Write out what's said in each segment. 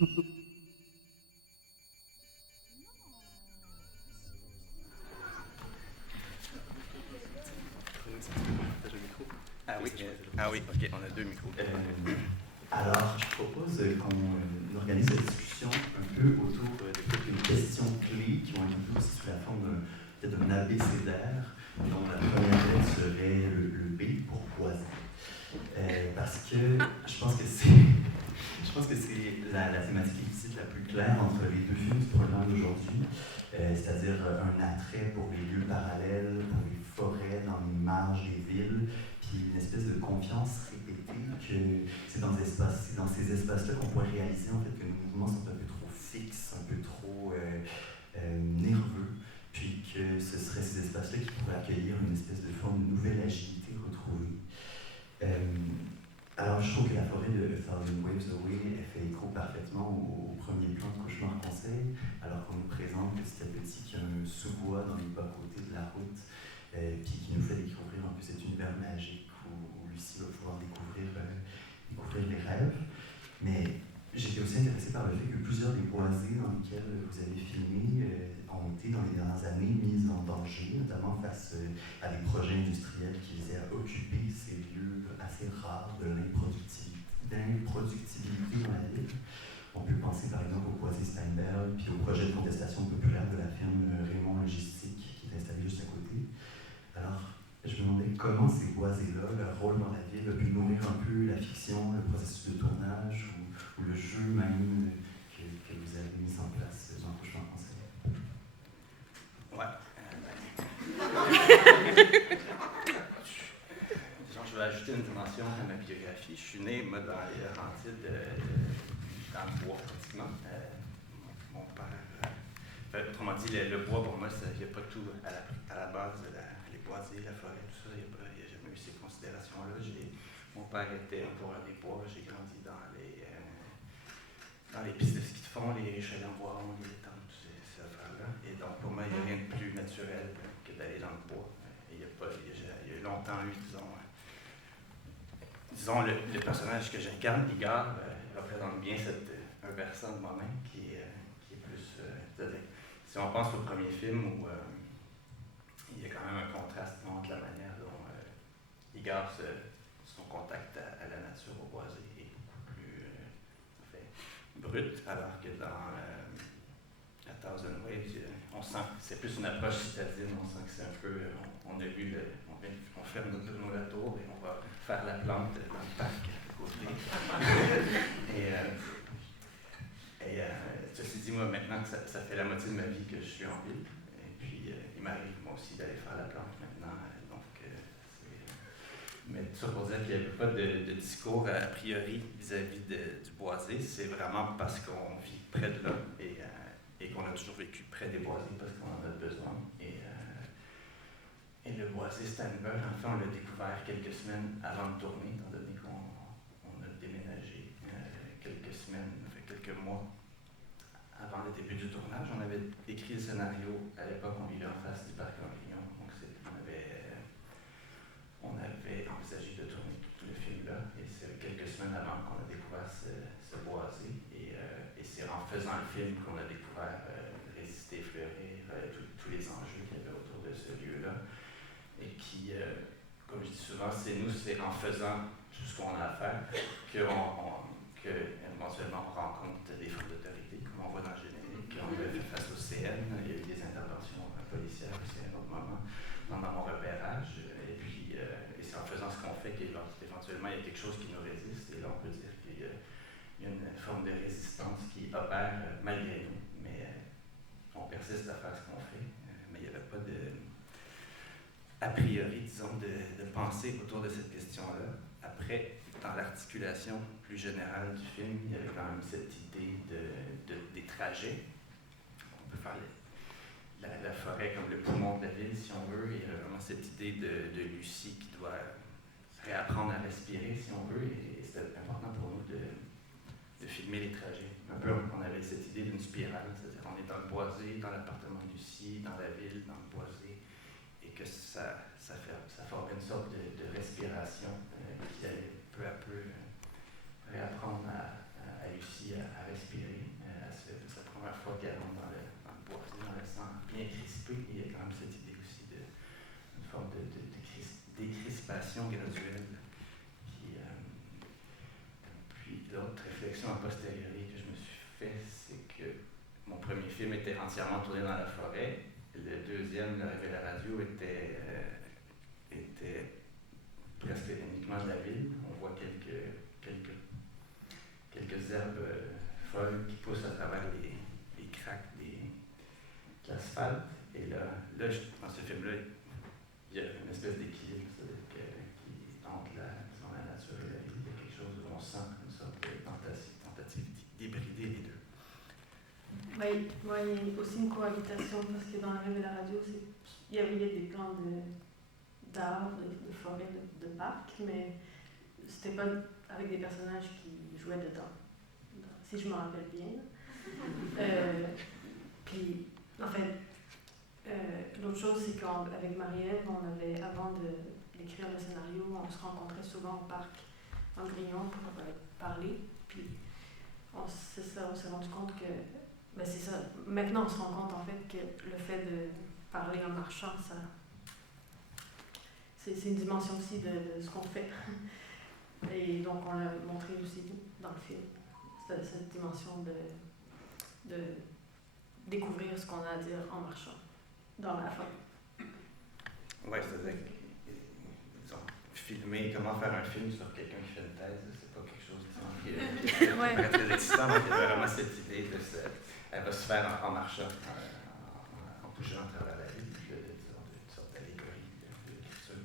Ah oui, ok, on a deux micros. Alors, je propose qu'on organise cette discussion un peu autour de quelques questions clés qui vont être un peu aussi sous la forme d'un abécédaire, dont la première lettre serait le B pour boiser. Parce que je pense que c'est la thématique explicite la plus claire entre les deux films du programme d'aujourd'hui, c'est-à-dire un attrait pour les lieux parallèles, pour les forêts dans les marges des villes, puis une espèce de confiance répétée que c'est dans ces espaces-là qu'on pourrait réaliser en fait que nos mouvements sont un peu trop fixes, un peu trop nerveux, puis que ce seraient ces espaces-là qui pourraient accueillir une espèce de forme de nouvelle agilité retrouvée. Alors, je trouve que la forêt de Thousand Waves Away fait écho parfaitement au premier plan de Cauchemar Conseil, alors qu'on nous présente petit à petit qu'il y a un sous-bois dans les bas-côtés de la route, puis qui nous fait découvrir un peu cet univers magique où Lucie va pouvoir découvrir les rêves. Mais j'étais aussi intéressé par le fait que plusieurs des boisés dans lesquels vous avez filmé ont été dans les dernières années mises en danger, notamment face à des projets industriels qui visaient à occuper ces lieux assez rares de l'improductibilité dans la ville. On peut penser par exemple au boisé Steinberg, puis au projet de contestation populaire de la firme Raymond Logistique qui est installée juste à côté. Alors, je me demandais comment ces boisés-là, leur rôle dans la ville, a pu nourrir un peu la fiction, le processus de tournage ou le jeu même que vous avez mis en place dans Cauchemar Conseil. Ouais. Je vais ajouter une dimension à ma biographie. Je suis né, moi, dans les Laurentides, dans le bois, pratiquement. Mon père... autrement dit, le bois, pour moi, il n'y a pas tout à la base, les boisés, la forêt, tout ça. Il n'y a jamais eu ces considérations-là. Mon père était un coureur des bois. J'ai grandi dans les pistes de ski de fond, les chalets en bois, les étangs, toutes ces affaires-là. Et donc, pour moi, il n'y a rien de plus naturel que d'aller dans le bois. Il y a eu longtemps eu, disons le personnage que j'incarne, Igor, représente bien un versant de moi-même qui est plus... si on pense au premier film où il y a quand même un contraste entre la manière dont Igor, son contact à la nature, au boisé, est beaucoup plus brut, alors que dans A Thousand Waves, on sent que c'est plus une approche citadine, on sent que c'est un peu... on a lu on ferme notre la tour et on va faire la plante dans le parc à côté. Ceci dit, moi, maintenant, ça fait la moitié de ma vie que je suis en ville. Et puis, il m'arrive, moi aussi, d'aller faire la plante maintenant. Mais tout ça pour dire qu'il n'y avait pas de discours a priori vis-à-vis du boisé. C'est vraiment parce qu'on vit près de là et qu'on a toujours vécu près des boisés parce qu'on en a besoin. Et le boisé Steinberg, en fait, on l'a découvert quelques semaines avant de tourner, étant donné qu'on a déménagé quelques mois avant le début du tournage. On avait écrit le scénario à l'époque, on vivait en face du parc Grignon, donc on avait envisagé de tourner tout le film là, et c'est quelques semaines avant qu'on a découvert ce boisé, et c'est en faisant le film qu'on a découvert Résister, fleurir, tous les enjeux qu'il y avait autour de ce lieu-là, et qui, comme je dis souvent, c'est en faisant tout ce qu'on a à faire qu'éventuellement on rencontre des formes d'autorité, comme on voit dans le générique. On a fait face au CN, il y a eu des interventions policières aussi à un autre moment, dans mon repérage, et puis c'est en faisant ce qu'on fait qu'éventuellement il y a quelque chose qui nous résiste, et là on peut dire qu'il y a une forme de résistance qui opère malgré nous, mais on persiste à faire ce qu'on fait, mais il n'y avait pas a priori, disons, de penser autour de cette question-là. Après, dans l'articulation plus générale du film, il y avait quand même cette idée des trajets. On peut faire la forêt comme le poumon de la ville, si on veut. Il y a vraiment cette idée de Lucie qui doit réapprendre à respirer, si on veut. Et c'était important pour nous de filmer les trajets. Un peu, on avait cette idée d'une spirale, c'est-à-dire on est dans le boisé, dans l'appartement de Lucie, dans la ville, dans le boisé, et que ça formait une sorte de respiration qui allait peu à peu réapprendre à Lucie à respirer séparation graduelle. Puis l'autre réflexion a posteriori que je me suis fait, c'est que mon premier film était entièrement tourné dans la forêt. Le deuxième, Le Rêve et la radio, était presque uniquement de la ville. On voit quelques herbes folles qui poussent à travers les craques de l'asphalte. Et là, dans ce film-là, il y a une espèce d'équilibre entre la nature et la ville. Il y a quelque chose où on sent une sorte de tentative d'hybrider les deux. Oui, il y a aussi une cohabitation parce que dans Le Rêve et la radio, il y avait des plans d'arbres, de forêts, de parcs, mais c'était pas avec des personnages qui jouaient dedans, si je me rappelle bien. Puis, en fait, l'autre chose, c'est qu'avec Marie-Ève, avant d'écrire le scénario, on se rencontrait souvent au parc en Grillon pour parler. Puis, on s'est rendu compte que, c'est ça. Maintenant, on se rend compte en fait que le fait de parler en marchant, c'est une dimension aussi de ce qu'on fait. Et donc, on l'a montré aussi dans le film, cette dimension de découvrir ce qu'on a à dire en marchant dans la forêt. Oui, c'est-à-dire filmer, comment faire un film sur quelqu'un qui fait une thèse, c'est pas quelque chose qui est très excitant, donc il y a vraiment cette idée elle va se faire en marchant, en bougeant à travers la ville, puis une sorte d'allégorie de l'écriture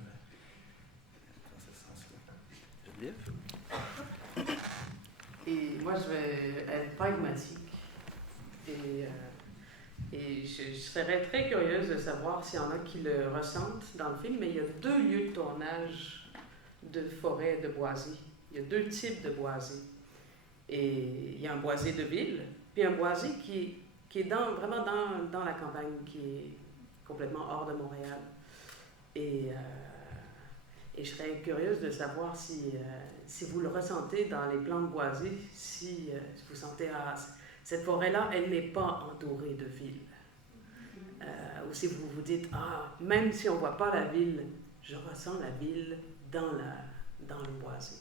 dans ce sens-là. Geneviève? Et moi, je vais être pragmatique. Et je serais très curieuse de savoir s'il y en a qui le ressentent dans le film, mais il y a 2 lieux de tournage de forêt de boisés. Il y a 2 types de boisés. Et il y a un boisé de ville, puis un boisé qui est vraiment dans la campagne, qui est complètement hors de Montréal. Et je serais curieuse de savoir si vous le ressentez dans les plans de boisés, si vous sentez cette forêt-là, elle n'est pas entourée de ville. Ou si vous vous dites, même si on ne voit pas la ville, je ressens la ville dans le boisé.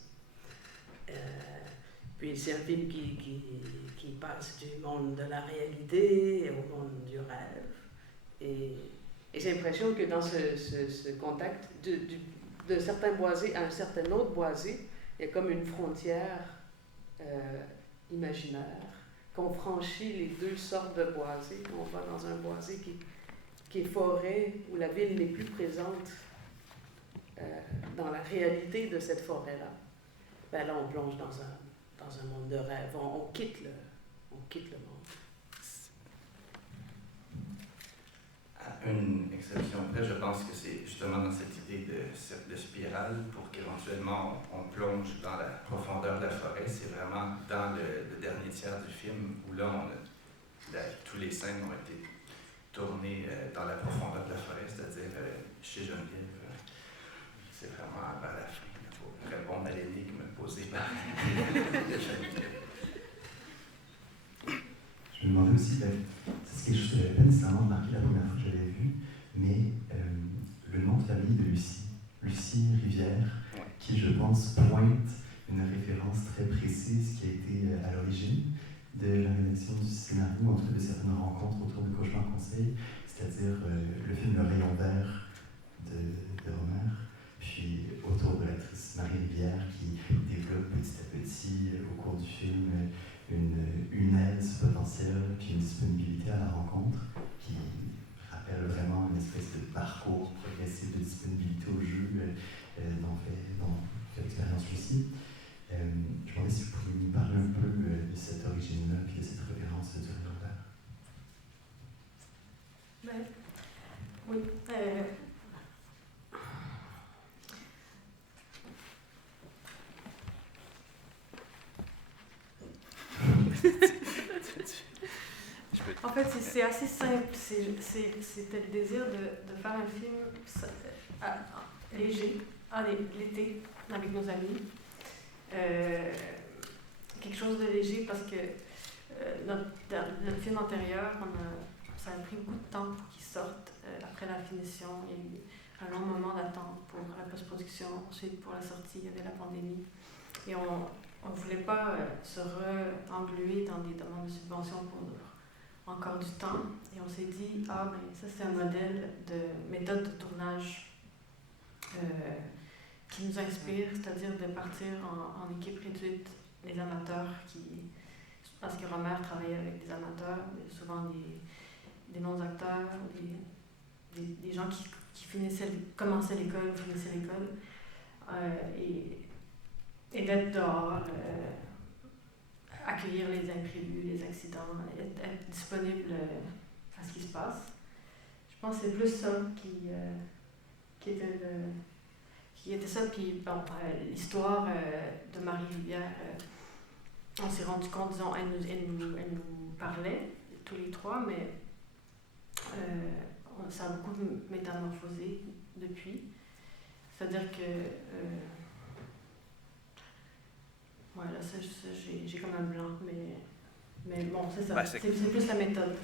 Puis c'est un film qui passe du monde de la réalité au monde du rêve. Et j'ai l'impression que dans ce contact de certains boisés à un certain autre boisé, il y a comme une frontière imaginaire, qu'on franchit les 2 sortes de boisés. On va dans un boisé qui est forêt, où la ville n'est plus présente dans la réalité de cette forêt-là. Là, on plonge dans un monde de rêve. On quitte le monde. À une exception près, je pense que c'est justement dans cette idée de spirale pour qu'éventuellement on plonge dans la profondeur de la forêt. C'est vraiment dans le dernier tiers du film où là, tous les scènes ont été tournées dans la profondeur de la forêt, c'est-à-dire chez Geneviève. C'est vraiment vers la fin, pour répondre à l'énigme posée par Geneviève. Je me demandais aussi, c'est quelque chose que je n'avais pas nécessairement remarqué la première fois que je l'avais vu, mais le nom de famille de Lucie Rivière, qui, je pense, pointe une référence très précise qui a été à l'origine de la rédaction du scénario, en tout cas de certaines rencontres autour de Cauchemar Conseil, c'est-à-dire le film Le Rayon Vert de Romer, puis autour de l'actrice Marie Rivière qui développe petit à petit au cours du film une aide potentielle puis une disponibilité à la rencontre qui rappelle vraiment une espèce de parcours progressif de disponibilité au jeu dont fait l'expérience Lucie. Je me demandais si vous pouviez nous parler un peu de cette origine-là puis de cette référence du Rayon Vert. Oui. En fait, c'est assez simple. C'était le désir de faire un film léger, l'été, avec nos amis. Quelque chose de léger parce que notre film antérieur, ça a pris beaucoup de temps pour qu'il sorte après la finition. Il y a eu un long moment d'attente pour la post-production. Ensuite, pour la sortie, il y avait la pandémie. Et on ne voulait pas se engluer dans des demandes de subvention pour encore du temps. Et on s'est dit, ah, ben ça c'est un modèle de méthode de tournage qui nous inspire, c'est-à-dire de partir en équipe réduite, les amateurs parce que Romer travaillait avec des amateurs, souvent des non-acteurs, des gens qui commençaient l'école ou finissaient l'école, et d'être dehors, accueillir les imprévus, les accidents, être disponible à ce qui se passe. Je pense que c'est plus ça qui était ça. Puis bon, l'histoire de Marie Rivière, on s'est rendu compte, disons, elle nous parlait, tous les trois, mais ça a beaucoup métamorphosé depuis. C'est-à-dire que voilà, ça, j'ai comme un blanc, mais bon, c'est ça. C'est plus la méthode.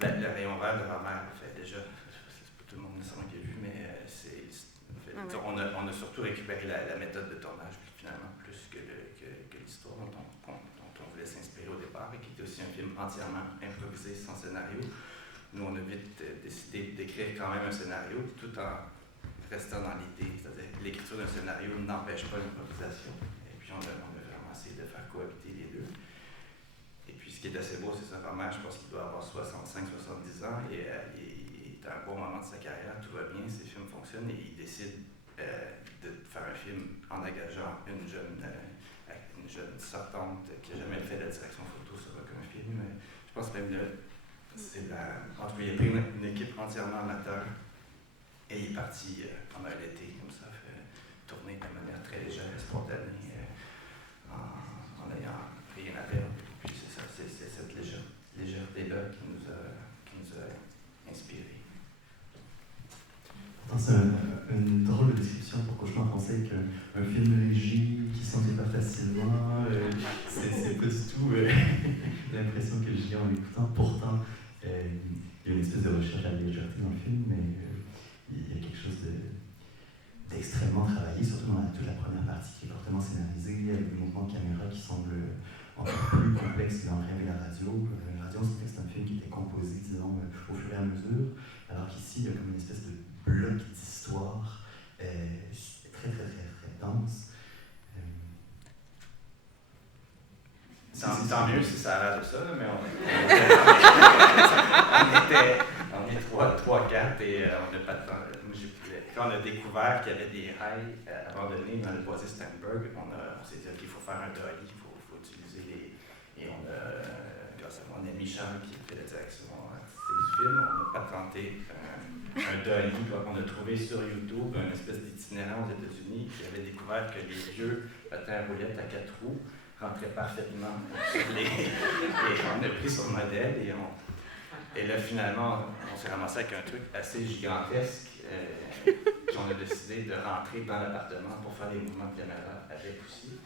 Le rayon vert de Romer, en fait, déjà, c'est pas tout le monde nécessairement qui a vu, mais on a surtout récupéré la méthode de tournage, finalement, plus que l'histoire dont on voulait s'inspirer au départ, et qui était aussi un film entièrement improvisé, sans scénario. Nous, on a vite décidé d'écrire quand même un scénario, tout en restant dans l'idée, c'est-à-dire que l'écriture d'un scénario n'empêche pas l'improvisation. Et puis, on a vraiment essayé de faire cohabiter les deux. Et puis, ce qui est assez beau, c'est ça, Romer, je pense qu'il doit avoir 65-70 ans, et il est à un bon moment de sa carrière, tout va bien, ses films fonctionnent, et il décide de faire un film en engageant une jeune sortante qui n'a jamais fait de la direction photo sur aucun film. Je pense même en tout cas, il a pris une équipe entièrement amateur, et il est parti pendant l'été, comme ça, tourner de manière très légère et spontanée, en ayant rien à perdre. Puis c'est ça, c'est cette légèreté-là qui nous a inspirés. C'est une drôle de description pour Cauchemar Conseil qu'un film léger qui s'ennuie pas facilement, c'est pas du tout l'impression que j'ai en l'écoutant. Pourtant, il y a une espèce de recherche à la légèreté dans le film, mais il y a quelque chose d'extrêmement travaillé, surtout dans toute la première partie qui est fortement scénarisée, avec des mouvements de caméra qui semblent encore plus complexes que dans le Rêve et la radio. La radio, c'est un film qui était composé, disons, au fur et à mesure, alors qu'ici, il y a comme une espèce de bloc d'histoire très, très, très, très dense. Tant mieux si ça a l'air de ça, mais on est 3-4 et on n'a pas de temps. Quand on a découvert qu'il y avait des rails abandonnés dans le boisé Steinberg, on s'est dit qu'il faut faire un dolly, il faut utiliser les. Et on a, grâce à mon ami Charles qui fait la direction artistique du film, on n'a pas tenté un dolly qu'on a trouvé sur YouTube, une espèce d'itinérant aux États-Unis qui avait découvert que les vieux patins à roulettes à 4 roues rentrait parfaitement sur les. Et on a pris son modèle et là, finalement, on s'est ramassé avec un truc assez gigantesque. Puis on a décidé de rentrer dans l'appartement pour faire les mouvements de caméra avec aussi.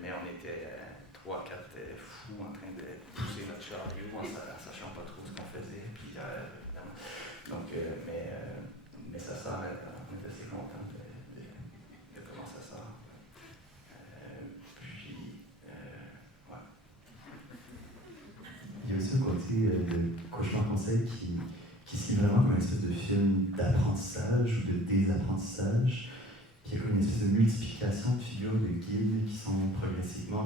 Mais on était 3-4 fous en train de pousser notre chariot en sachant pas trop ce qu'on faisait. Puis, mais ça sort, on est assez content de comment ça sort. Il y a aussi un côté de Cauchemar Conseil qui se lit vraiment comme une espèce de film d'apprentissage ou de désapprentissage. Puis il y a comme une espèce de multiplication de figures de guides qui sont progressivement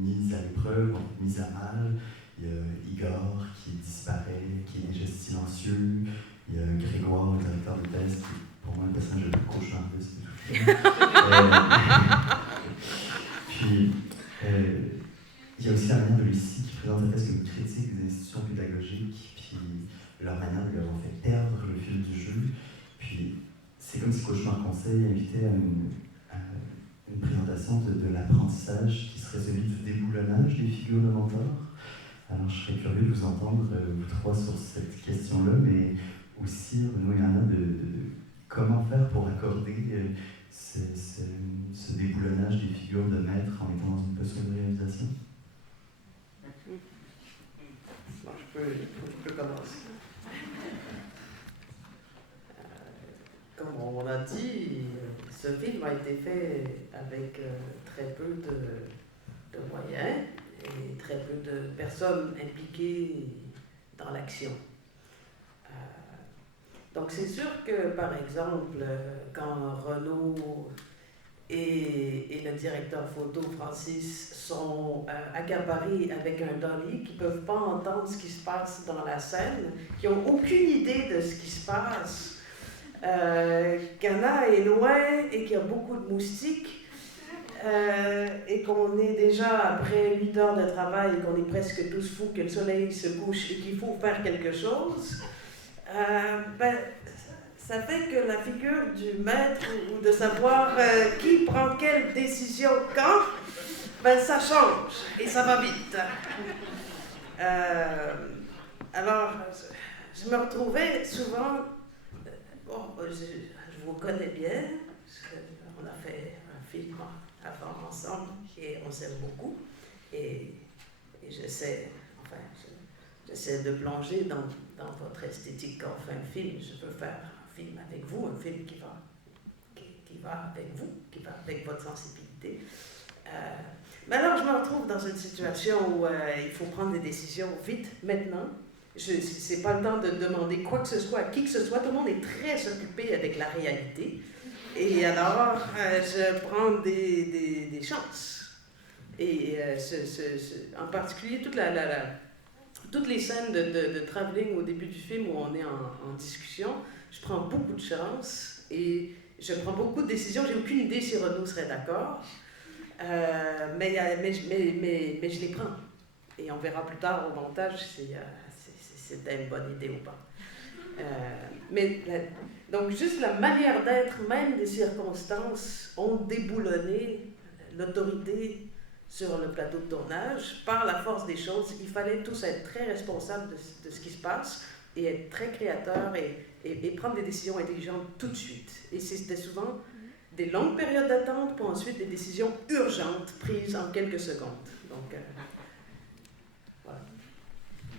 mises à l'épreuve, mises à mal. Il y a Igor qui disparaît, qui est déjà silencieux. Il y a Grégoire, le directeur de thèse, qui pour moi un personnage de cauchemardiste et tout. Puis il y a aussi la manière de Lucie qui présente la thèse comme une critique des institutions pédagogiques, puis leur manière de lui avoir fait perdre le fil du jeu. Puis c'est comme si Cauchemar Conseil invitait à une présentation de l'apprentissage qui serait celui du déboulonnage des figures de mentor. Alors je serais curieux de vous entendre, vous trois, sur cette question-là, mais aussi, Renaud et Anna, de comment faire pour accorder ce déboulonnage des figures de maître en étant dans une posture de réalisation. Bon, je peux commencer. ce film a été fait avec très peu de moyens et très peu de personnes impliquées dans l'action. Donc c'est sûr que, par exemple, quand Renaud et le directeur photo, Francis, sont accaparés avec un dolly, qui ne peuvent pas entendre ce qui se passe dans la scène, qui n'ont aucune idée de ce qui se passe, qu'Anna est loin et qu'il y a beaucoup de moustiques, et qu'on est déjà après 8 heures de travail et qu'on est presque tous fous, que le soleil se couche et qu'il faut faire quelque chose, ça fait que la figure du maître ou de savoir qui prend quelle décision quand, ça change et ça va vite. Alors, je me retrouvais souvent, je vous connais bien, parce qu'on a fait un film avant ensemble et on s'aime beaucoup. Et j'essaie de plonger dans votre esthétique quand on fait un film. Je peux faire un film avec vous, un film qui va avec vous, qui va avec votre sensibilité. Mais alors, je me retrouve dans une situation où il faut prendre des décisions vite, maintenant. C'est pas le temps de demander quoi que ce soit à qui que ce soit. Tout le monde est très occupé avec la réalité. Et alors, je prends des chances. Et en particulier, toutes les scènes de travelling au début du film où on est en discussion, je prends beaucoup de chances et je prends beaucoup de décisions. J'ai aucune idée si Renaud serait d'accord, mais je les prends. Et on verra plus tard au montage si c'était une bonne idée ou pas. Donc juste la manière d'être, même des circonstances, ont déboulonné l'autorité sur le plateau de tournage. Par la force des choses, il fallait tous être très responsables de ce qui se passe et être très créateurs et prendre des décisions intelligentes tout de suite. Et c'était souvent des longues périodes d'attente pour ensuite des décisions urgentes prises en quelques secondes. Donc, voilà.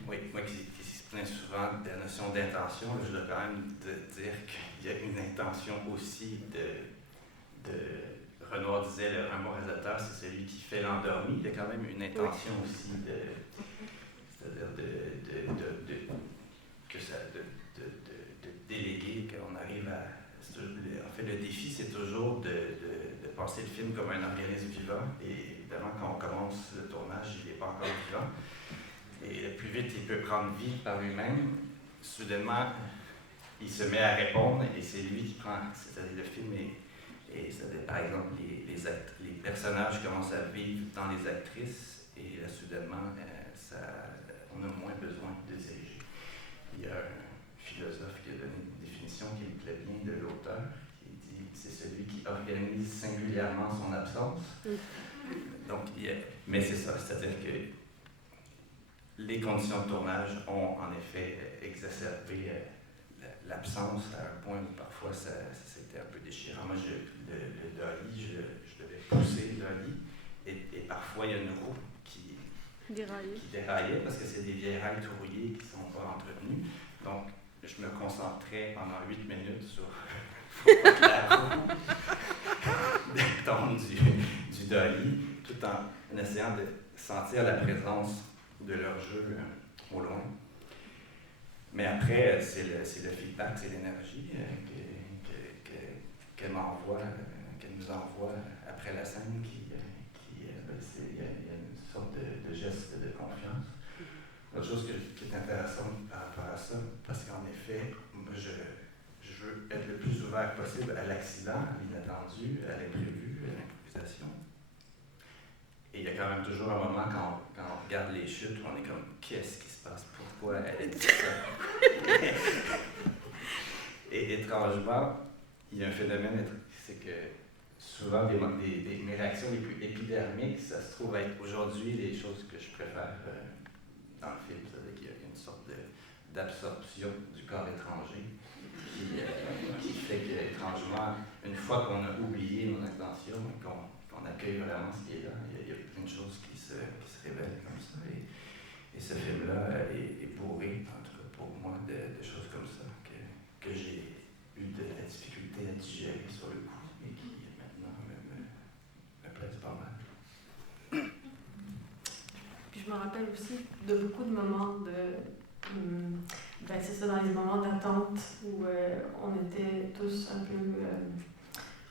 Oui, moi qui se plains souvent de la notion d'intention, je dois quand même dire qu'il y a une intention aussi de Renoir disait, un bon réalisateur, c'est celui qui fait l'endormi. Il y a quand même une intention aussi c'est-à-dire de déléguer, qu'on arrive à... En fait, le défi, c'est toujours de penser le film comme un organisme vivant. Et évidemment, quand on commence le tournage, il n'est pas encore vivant. Et le plus vite il peut prendre vie par lui-même, soudainement, il se met à répondre et c'est lui qui prend... C'est-à-dire le film et par exemple, les personnages commencent à vivre dans les actrices et là, soudainement, on a moins besoin de diriger. Il y a un philosophe qui a donné une définition qui me plaît bien de l'auteur, qui dit que c'est celui qui organise singulièrement son absence. Donc, mais c'est ça, c'est-à-dire que les conditions de tournage ont en effet exacerbé l'absence à un point où parfois c'était un peu déchirant. Moi, le dolly, je devais pousser le dolly et parfois il y a une roue qui déraillait parce que c'est des vieilles rails tout rouillées qui ne sont pas entretenues. Donc, je me concentrais pendant 8 minutes sur la roue détente du dolly tout en essayant de sentir la présence de leur jeu au loin. Mais après, c'est le feedback, c'est l'énergie qu'elle m'envoie, qu'elle nous envoie après la scène il y a une sorte de geste de confiance. L'autre chose qui est intéressante par rapport à ça, parce qu'en effet, je veux être le plus ouvert possible à l'accident, à l'inattendu, à l'imprévu, à l'improvisation. Et il y a quand même toujours un moment quand on regarde les chutes où on est comme « Qu'est-ce qui se passe? Pourquoi elle a dit ça? » Et étrangement, il y a un phénomène, c'est que souvent mes réactions les plus épidermiques, ça se trouve être aujourd'hui les choses que je préfère dans le film. C'est-à-dire qu'il y a une sorte d'absorption du corps étranger qui fait qu'étrangement, une fois qu'on a oublié nos intentions et qu'on accueille vraiment ce qui est là, il y a plein de choses qui se révèlent comme ça. Et ce film-là est bourré, en tout cas pour moi, de choses comme ça, que j'ai eu de la difficulté à digérer sur le coup, et qui je me rappelle aussi de beaucoup de moments c'est ça, dans les moments d'attente où on était tous un peu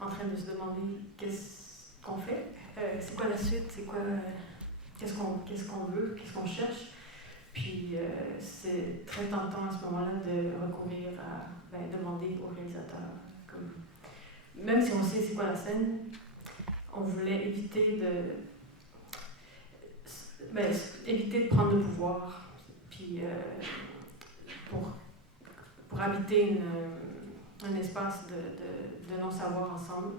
en train de se demander qu'est-ce qu'on fait, c'est quoi la suite, c'est quoi, qu'est-ce qu'on veut, qu'est-ce qu'on cherche. Puis c'est très tentant à ce moment-là de recourir à demander au réalisateur. Même si on sait c'est quoi la scène, on voulait éviter de prendre le pouvoir. Puis pour habiter un espace de non-savoir ensemble,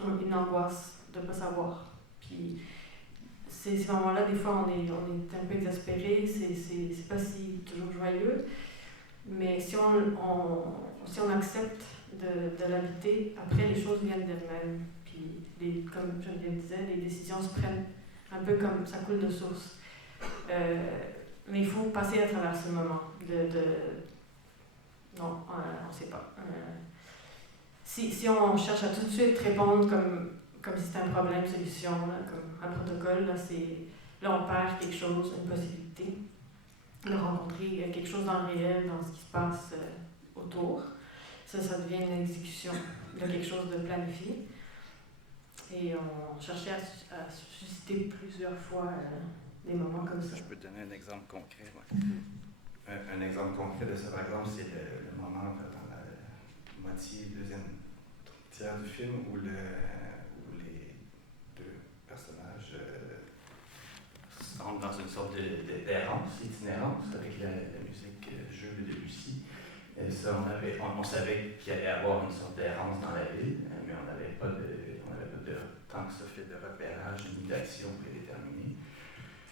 une angoisse de ne pas savoir. Puis ces moments-là, des fois, on est un peu exaspéré, c'est pas si toujours joyeux, mais si on accepte de l'habiter, après les choses viennent d'elles-mêmes. Puis, comme je le disais, les décisions se prennent un peu comme ça coule de source. Mais il faut passer à travers ce moment non, on ne sait pas. Si on cherche à tout de suite répondre comme si c'était un problème, solution, là, comme un protocole, là on perd quelque chose, une possibilité de rencontrer quelque chose dans le réel, dans ce qui se passe autour. Ça devient une exécution de quelque chose de planifié. Et on cherchait à susciter plusieurs fois des moments comme ça. Je peux te donner un exemple concret. Ouais. Un exemple concret de ça, par exemple, c'est le moment dans la moitié, deuxième tiers du film où les deux personnages sont dans une sorte d'errance, itinérance avec la musique Jeu de Lucie. Et ça, on savait qu'il allait y avoir une sorte d'errance dans la ville, mais on n'avait pas de tant que ça fait de repérage ni d'action prédéterminée.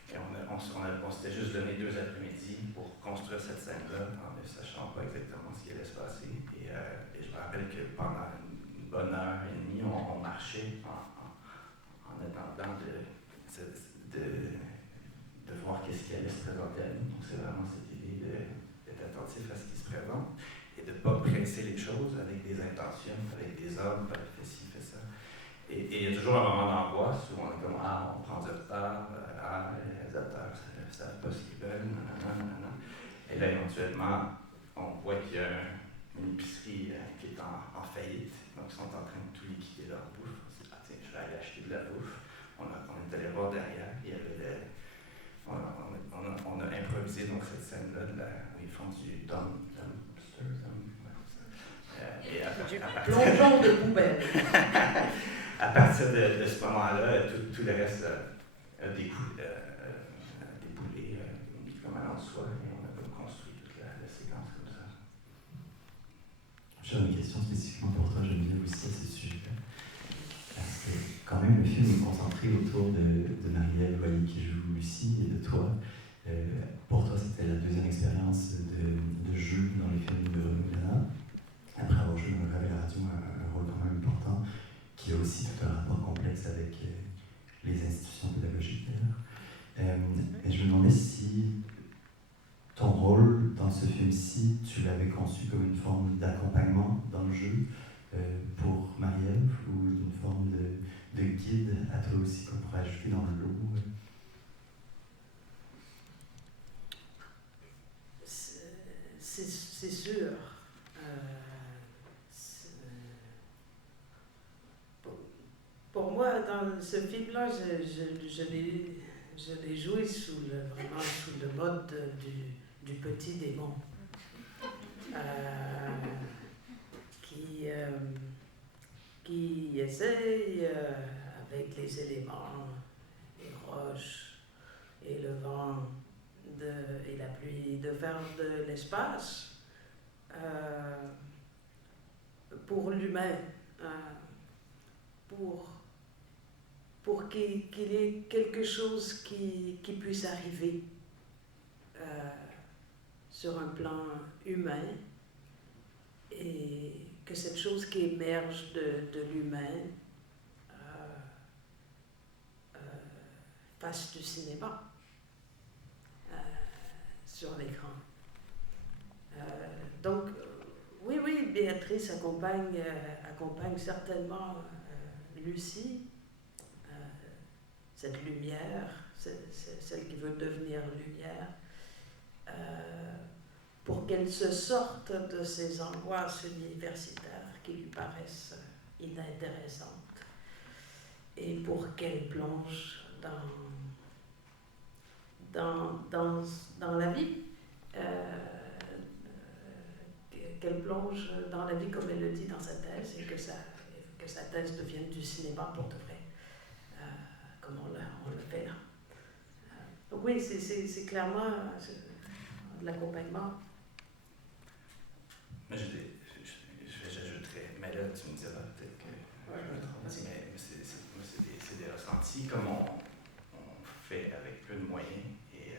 Et on s'était juste donné 2 après-midi pour construire cette scène-là, en ne sachant pas exactement ce qui allait se passer. Et je me rappelle que pendant une bonne heure et demie, on marchait en attendant de voir qu'est-ce qui allait se présenter à nous. Donc c'est vraiment cette idée d'être attentif à ce qui se présente et de ne pas presser les choses avec des intentions, avec des ordres, fais ci, fais ça. Et il y a toujours un moment d'angoisse où on est comme on prend du retard, les réalisateurs ne savent pas ce qu'ils veulent, nanana. Et là, éventuellement, on voit qu'il y a une épicerie qui est en faillite, donc ils sont en train de tout liquider leur bouffe. On s'est dit, tiens, je vais aller acheter de la bouffe. On est allé voir derrière, il y avait on a improvisé donc cette scène-là où ils font du dumpster. Plongeon de poubelle. À partir de ce moment-là, tout le reste a déboulé comme allant de soi, et on a comme construit toute la séquence comme ça. J'ai une question spécifiquement pour toi, Geneviève, aussi à ce sujet-là. Parce que quand même, le film est concentré autour de Marielle Loyer qui joue Lucie et de toi. Pour toi, c'était la deuxième expérience de jeu dans les films de Renaud Glénat. Après avoir joué dans le Rêve et la radio, un rôle quand même important, qui a aussi tout un rapport complexe avec les institutions pédagogiques d'ailleurs. Et je me demandais si ton rôle dans ce film-ci, tu l'avais conçu comme une forme d'accompagnement dans le jeu pour Marie-Ève ou une forme de guide à toi aussi qu'on pourrait ajouter dans le lot. C'est sûr. Pour moi, dans ce film-là, je l'ai joué vraiment sous le mode du petit démon. Qui essaye, avec les éléments, les roches et le vent et la pluie, de faire de l'espace pour l'humain, pour qu'il y ait quelque chose qui puisse arriver sur un plan humain et que cette chose qui émerge de l'humain fasse du cinéma sur l'écran. Donc, oui, Béatrice accompagne certainement Lucie. cette lumière, celle qui veut devenir lumière, pour qu'elle se sorte de ces angoisses universitaires qui lui paraissent inintéressantes et pour qu'elle plonge dans la vie, qu'elle plonge dans la vie comme elle le dit dans sa thèse et que sa thèse devienne du cinéma pour de vrai, comme on le fait là. Donc oui, c'est clairement de l'accompagnement. Mais j'ajouterais, mais là tu me diras peut-être que je me trompe, mais c'est des ressentis comme on fait avec peu de moyens et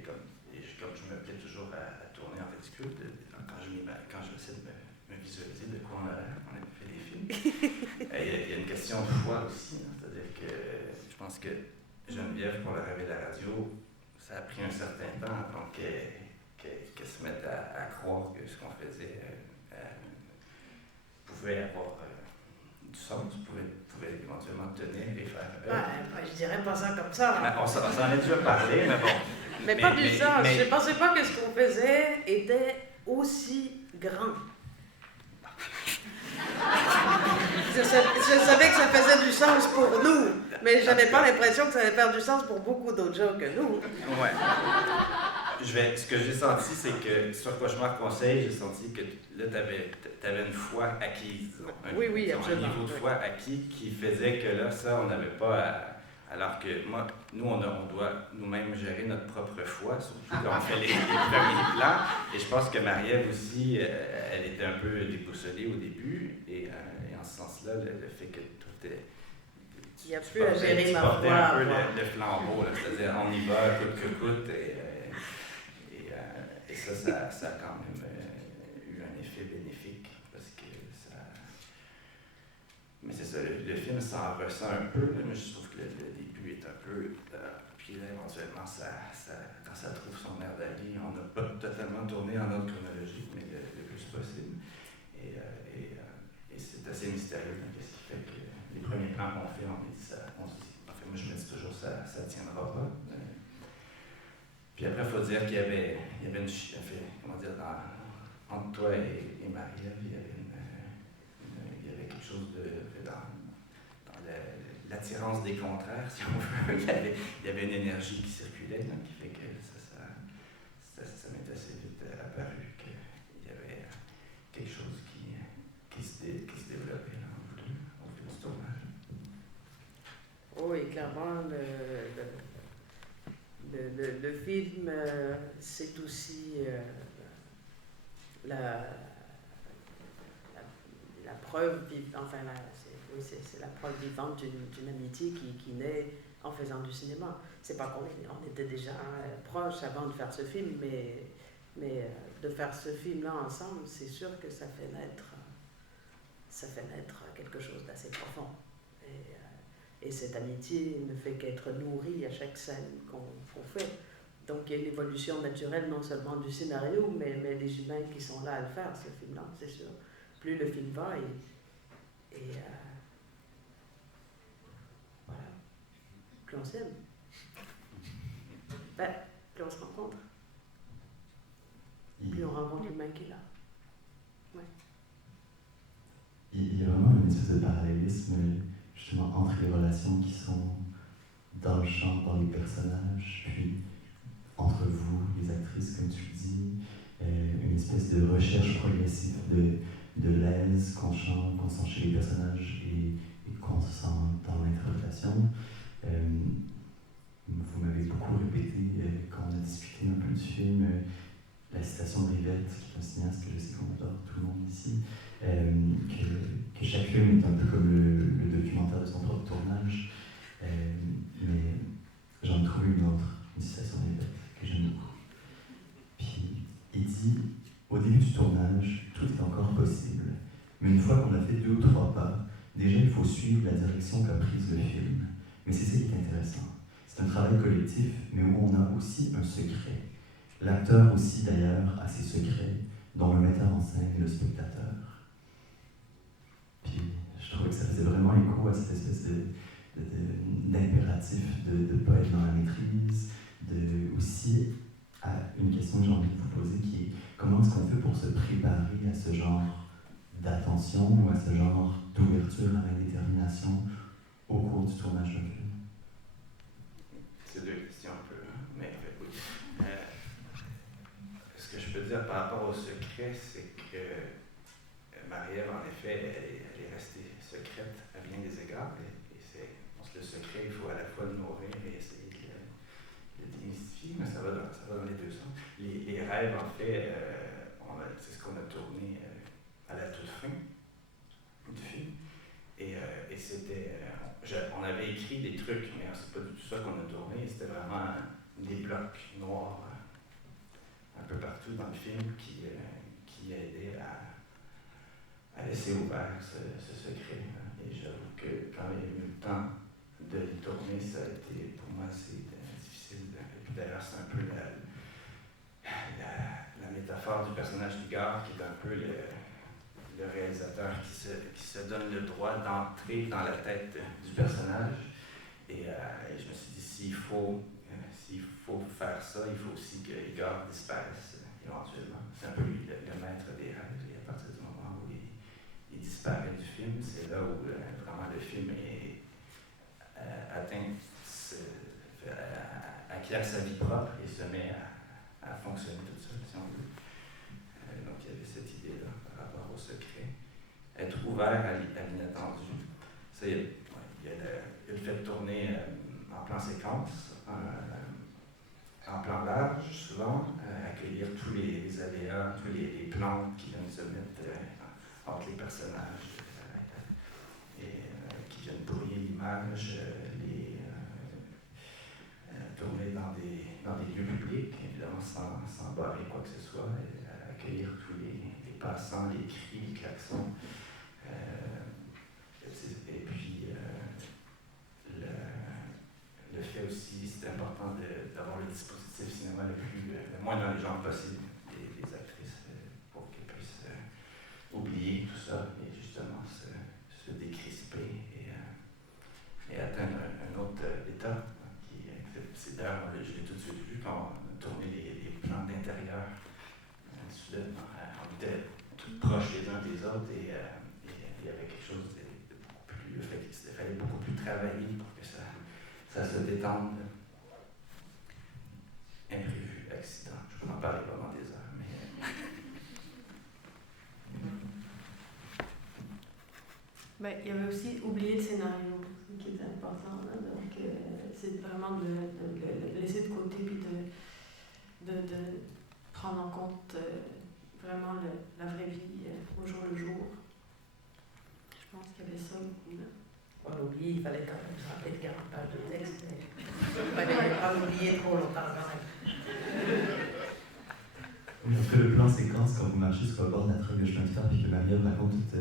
comme je me plais toujours à tourner en ridicule, quand j'essaie de me visualiser de quoi on a l'air, on a fait des films, il y a une question de foi aussi, hein, c'est-à-dire que je pense que Geneviève, pour la rêver de la radio, ça a pris un certain temps avant qu'elle se mette à croire que ce qu'on faisait pouvait avoir du sens, pouvait éventuellement tenir et faire. Je dirais pas ça comme ça. On s'en a déjà parlé, mais bon. Mais pas du sens. Je ne pensais pas que ce qu'on faisait était aussi grand. Je savais que ça faisait du sens pour nous, mais je n'avais pas l'impression que ça allait faire du sens pour beaucoup d'autres gens que nous. Ouais. Ce que j'ai senti, c'est que sur Cauchemar Conseil, j'ai senti que là, tu avais une foi acquise. Oui, absolument. Un niveau de foi acquis qui faisait que là, ça, on n'avait pas alors que nous, on doit nous-mêmes gérer notre propre foi, surtout quand on fait les premiers plans. Et je pense que Marie-Ève aussi, elle était un peu déboussolée au début. Et en ce sens-là, le fait que tout est... Il n'y a plus à gérer ma foi. Tu portais un peu le flambeau, c'est-à-dire on y va, coûte que coûte. Et ça a quand même eu un effet bénéfique, parce que ça... Mais c'est ça, le film s'en ressent un peu, mais je trouve que le début est un peu... puis là, éventuellement, quand ça trouve son air d'aller, on n'a pas totalement tourné en ordre chronologique, mais le plus possible. Et c'est assez mystérieux, qu'est-ce qui fait que les premiers plans qu'on fait, on se dit, moi je me dis toujours, ça tiendra pas. Puis après, il faut dire qu'il y avait une... comment dire, entre toi et Marie-Ève, il y avait quelque chose dans l'attirance des contraires, si on veut. Il y avait une énergie qui circulait, là, qui fait que ça m'est assez vite apparu qu'il y avait quelque chose qui se développait là, au fil du tournage. Oui, clairement, le film, c'est aussi la preuve vivante, enfin, c'est la preuve vivante d'une amitié qui naît en faisant du cinéma. C'est pas qu'on était déjà proches avant de faire ce film, mais de faire ce film-là ensemble, c'est sûr que ça fait naître quelque chose d'assez profond. Et cette amitié ne fait qu'être nourrie à chaque scène qu'on fait. Donc il y a une évolution naturelle non seulement du scénario, mais des humains qui sont là à le faire, ce film-là, c'est sûr. Plus le film va, voilà, plus on s'aime. Plus on se rencontre. Plus on rencontre l'humain qui est là. Ouais. Il y a vraiment une espèce de parallélisme justement entre les relations qui sont dans le champ, dans les personnages, puis entre vous, les actrices, comme tu le dis, une espèce de recherche progressive de l'aise qu'on sent chez les personnages et qu'on sent dans l'interprétation. Vous m'avez beaucoup répété, quand on a discuté un peu du film, la citation de Rivette, qui est un cinéaste que je sais qu'on adore tout le monde ici, que chaque film est un peu comme le documentaire de son propre tournage, mais j'en ai trouvé une citation de Rivette que j'aime beaucoup. Puis il dit, au début du tournage, tout est encore possible, mais une fois qu'on a fait 2 ou 3 pas, déjà il faut suivre la direction qu'a prise le film. Mais c'est ça qui est intéressant. C'est un travail collectif, mais où on a aussi un secret. L'acteur aussi, d'ailleurs, a ses secrets, dont le metteur en scène et le spectateur. Puis, je trouvais que ça faisait vraiment écho à cette espèce d'impératif impératif de ne pas être dans la maîtrise, aussi une question que j'ai envie de vous poser qui est comment est-ce qu'on fait pour se préparer à ce genre d'attention ou à ce genre d'ouverture à l'indétermination au cours du tournage d'un film? C'est deux questions un peu, hein? Mais oui. Ce que je peux dire par rapport au secret, c'est que Marie-Ève, en effet, elle est restée secrète à bien des égards. Parce que le secret, il faut à la fois le nourrir et essayer de le démystifier, mais ça va dans les deux sens. Les rêves, en fait, c'est ce qu'on a tourné à la toute fin du film. Et c'était. On avait écrit des trucs, mais c'est pas du tout ça qu'on a tourné. C'était vraiment des blocs noirs un peu partout dans le film qui aidaient à laisser ouvert ce secret. Et j'avoue que quand il y a eu le temps de les tourner, ça a été, pour moi, c'est difficile. Et puis d'ailleurs, c'est un peu la métaphore du personnage d'Igor, qui est un peu le réalisateur qui se donne le droit d'entrer dans la tête du personnage. Et je me suis dit, s'il faut faire ça, il faut aussi que Igor disparaisse éventuellement. C'est un peu lui, le maître des rêves. Et à partir du moment où il disparaît du film, c'est là où vraiment le film acquiert sa vie propre et se met à fonctionner tout seul, si on veut. Donc il y avait cette idée-là par rapport au secret. Être ouvert à l'inattendu. Ça, il y a le fait de tourner en plan séquence, en plan large, souvent, accueillir tous les aléas, tous les plantes qui viennent se mettre entre les personnages et qui viennent brouiller l'image, tourner dans des lieux publics, évidemment sans barrer quoi que ce soit, et accueillir tous les passants, les cris, les klaxons. Et puis, le fait aussi, c'est important d'avoir le dispositif cinéma le moins dans les genres possible des actrices pour qu'elles puissent oublier tout ça et justement se décrisper et atteindre un autre état. C'est d'ailleurs, je l'ai tout de suite vu quand on a tourné les plans d'intérieur. Soudainement, on était tout proches les uns des autres et il y avait quelque chose de beaucoup plus. Il fallait beaucoup plus travailler pour que ça se détende. Imprévu, accident. Je peux en parler pendant des heures, mais. Il y avait aussi oublier le scénario, qui était important. Là, donc, c'est vraiment de le laisser de côté puis de prendre en compte vraiment la vraie vie au jour le jour. Je pense qu'il y avait ça beaucoup là. On oublie, il fallait quand même se rappeler de 40 pages de texte, mais il fallait pas l'oublier trop longtemps quand même. Oui, après le plan séquence, quand vous marchez sur le bord de la traque de chemin de fer, puis que Marie-Ève raconte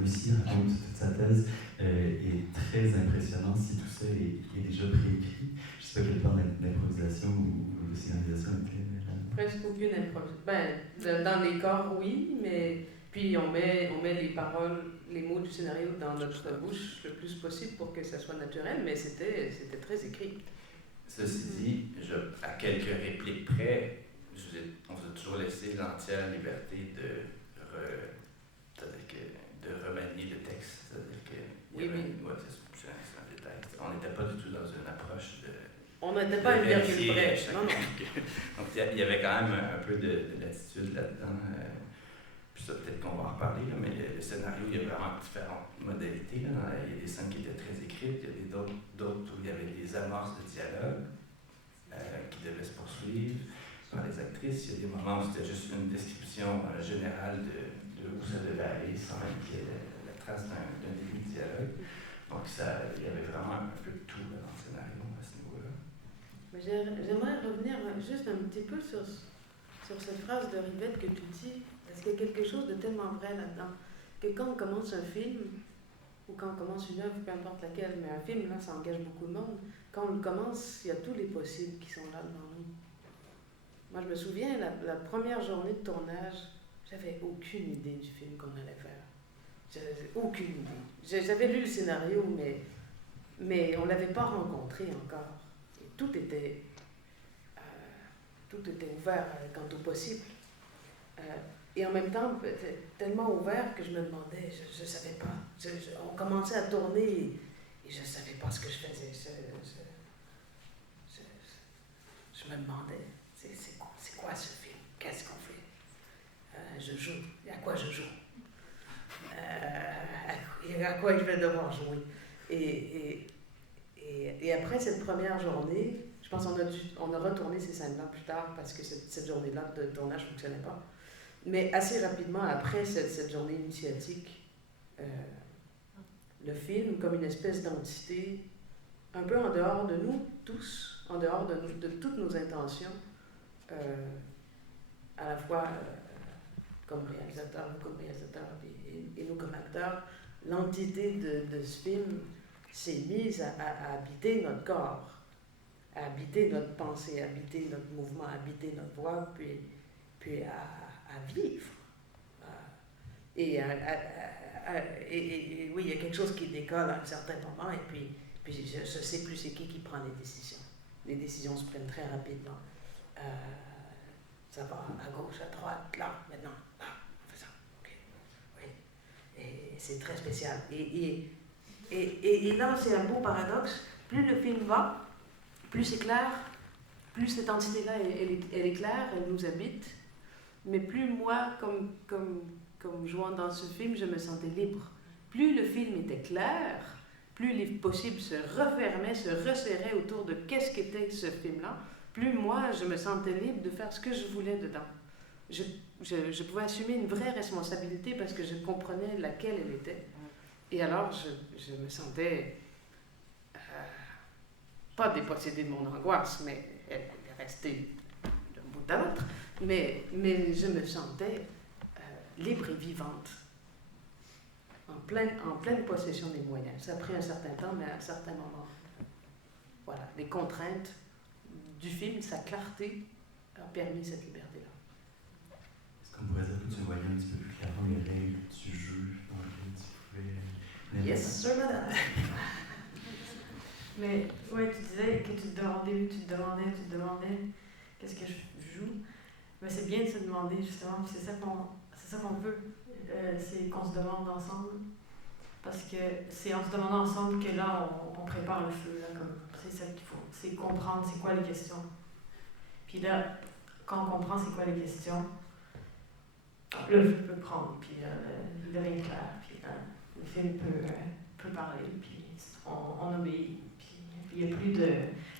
Lucie raconte toute sa thèse, est très impressionnant si tout ça est déjà préécrit. Je ne sais pas quelle part d'improvisation ou de scénarisation était là. Presque aucune improvisation. Dans les corps, oui, mais puis on met les paroles, les mots du scénario dans notre bouche le plus possible pour que ça soit naturel, mais c'était très écrit. Ceci dit, à quelques répliques près, on vous a toujours laissé l'entière liberté de remanier le texte. C'est-à-dire que oui. Ouais, c'est un détail. On n'était pas du tout dans une approche de. On n'était pas une virgule près. Non. Donc il y avait quand même un peu de latitude là-dedans. Puis ça, peut-être qu'on va en reparler, là, mais le scénario, il y a vraiment différentes modalités. Là. Il y a des scènes qui étaient très écrites, il y a d'autres où il y avait des amorces de dialogue qui devaient se poursuivre par les actrices. Il y a des moments où c'était juste une description générale de où ça devait aller sans même qu'il y ait la trace d'un début de dialogue. Donc il y avait vraiment un peu de tout là, dans le scénario à ce niveau-là. Mais j'aimerais revenir juste un petit peu sur cette phrase de Rivette que tu dis. Parce qu'il y a quelque chose de tellement vrai là-dedans que quand on commence un film, ou quand on commence une œuvre, peu importe laquelle, mais un film, là, ça engage beaucoup de monde. Quand on le commence, il y a tous les possibles qui sont là devant nous. Moi, je me souviens, la première journée de tournage, j'avais aucune idée du film qu'on allait faire. J'avais aucune idée. J'avais lu le scénario, mais mais on ne l'avait pas rencontré encore. Et tout était ouvert quant au possible. Et en même temps, tellement ouvert que je me demandais, je ne savais pas. On commençait à tourner et je ne savais pas ce que je faisais. Je me demandais, c'est quoi ce film? Qu'est-ce qu'on fait? Je joue. À quoi je joue? À quoi je vais devoir jouer? Et après cette première journée, je pense qu'on a retourné ces scènes-là plus tard parce que cette journée-là de tournage ne fonctionnait pas. Mais assez rapidement, après cette journée initiatique, le film, comme une espèce d'entité, un peu en dehors de nous tous, en dehors de toutes nos intentions, à la fois comme réalisateur et nous comme acteurs, l'entité de ce film s'est mise à habiter notre corps, à habiter notre pensée, à habiter notre mouvement, à habiter notre voix, puis à vivre. Et oui, il y a quelque chose qui décolle à un certain moment, et puis je ne sais plus c'est qui prend les décisions. Les décisions se prennent très rapidement. Ça va à gauche, à droite, là, maintenant, là, on fait ça. Okay. Oui. Et c'est très spécial. Et là, c'est un beau paradoxe. Plus le film va, plus c'est clair, plus cette entité-là, elle est claire, elle nous habite. Mais plus moi, comme jouant dans ce film, je me sentais libre. Plus le film était clair, plus les possibles se refermaient, se resserraient autour de qu'est-ce qu'était ce film-là, plus moi, je me sentais libre de faire ce que je voulais dedans. Je pouvais assumer une vraie responsabilité parce que je comprenais laquelle elle était. Et alors, je me sentais pas dépossédée de mon angoisse, mais elle est restée d'un bout à l'autre. Mais je me sentais libre et vivante, en pleine possession des moyens. Ça a pris un certain temps, mais à un certain moment, voilà, les contraintes du film, sa clarté a permis cette liberté-là. Est-ce qu'on pourrait dire que tu voyais un petit peu plus clairement les règles du jeu dans lequel tu pouvais... Yes, sir, madame. Mais ouais, tu disais que tu te demandais qu'est-ce que je joue. Mais c'est bien de se demander, justement, c'est ça qu'on veut, c'est qu'on se demande ensemble. Parce que c'est en se demandant ensemble que là, on prépare le feu. Là, comme, c'est ça qu'il faut. C'est comprendre c'est quoi les questions. Puis là, quand on comprend c'est quoi les questions, le feu peut prendre, puis il devient clair, puis le film peut parler, puis on obéit. Puis il n'y a plus de...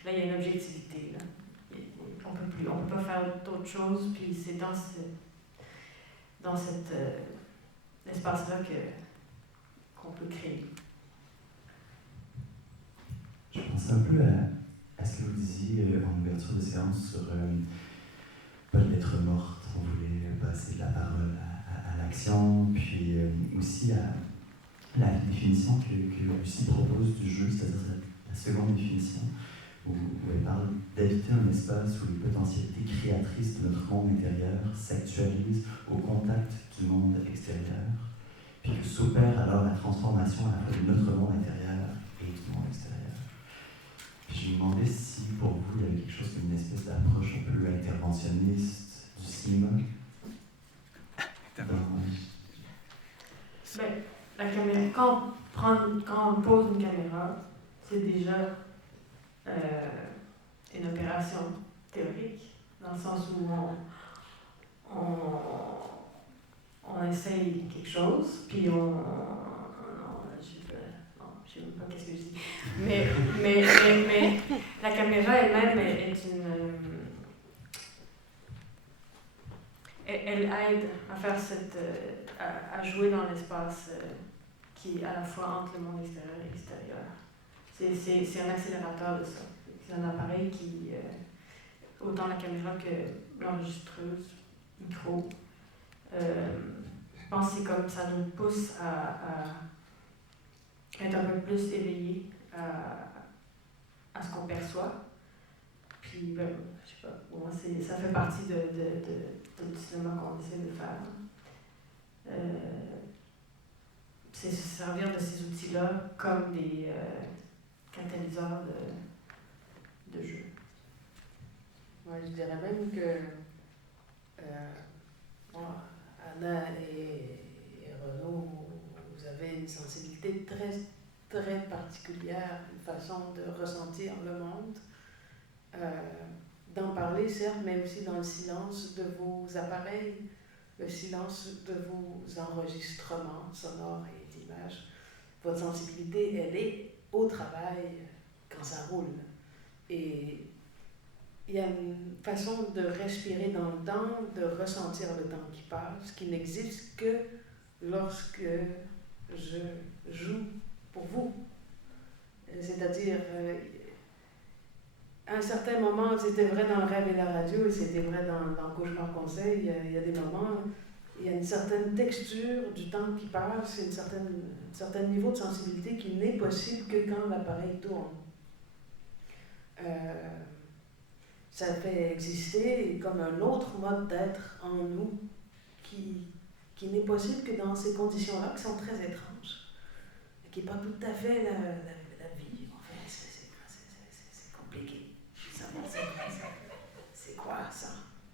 Là, il y a une objectivité. Là. On peut pas faire d'autre chose, puis c'est dans cet espace-là qu'on peut créer. Je pensais un peu à ce que vous disiez en ouverture de séance sur pas de lettre morte. On voulait passer de la parole à l'action, puis aussi à la définition que Lucie propose du jeu, c'est-à-dire la seconde définition, où elle parle d'habiter un espace où les potentialités créatrices de notre monde intérieur s'actualisent au contact du monde extérieur, puis que s'opère alors la transformation à la fois de notre monde intérieur et du monde extérieur. Puis je me demandais si pour vous il y avait quelque chose comme une espèce d'approche un peu interventionniste du cinéma. Ben, la caméra, quand on pose une caméra, c'est déjà une opération théorique, dans le sens où on essaye quelque chose, puis je sais même pas qu'est-ce que je dis. Mais la caméra elle-même est une... Elle aide à faire à jouer dans l'espace qui est à la fois entre le monde extérieur et l'extérieur. C'est un accélérateur de ça. C'est un appareil qui, autant la caméra que l'enregistreuse, micro, je pense que c'est comme ça nous pousse à être un peu plus éveillés à ce qu'on perçoit. Puis, ben, je sais pas, pour moi, ça fait partie du cinéma qu'on essaie de faire. C'est se servir de ces outils-là comme catalyseur de jeu. Ouais, je dirais même que Anna et Renaud, vous avez une sensibilité très, très particulière, une façon de ressentir le monde, d'en parler certes, mais aussi dans le silence de vos appareils, le silence de vos enregistrements sonores et d'images. Votre sensibilité, elle est au travail quand ça roule. Et il y a une façon de respirer dans le temps, de ressentir le temps qui passe, qui n'existe que lorsque je joue pour vous. C'est-à-dire, à un certain moment, c'était vrai dans le rêve et la radio, et c'était vrai dans Cauchemar Conseil, il y a des moments, il y a une certaine texture du temps qui passe, un certain niveau de sensibilité qui n'est possible que quand l'appareil tourne. Ça fait exister comme un autre mode d'être en nous qui n'est possible que dans ces conditions-là, qui sont très étranges, qui n'est pas tout à fait la vie. Enfin, c'est compliqué. C'est quoi ça?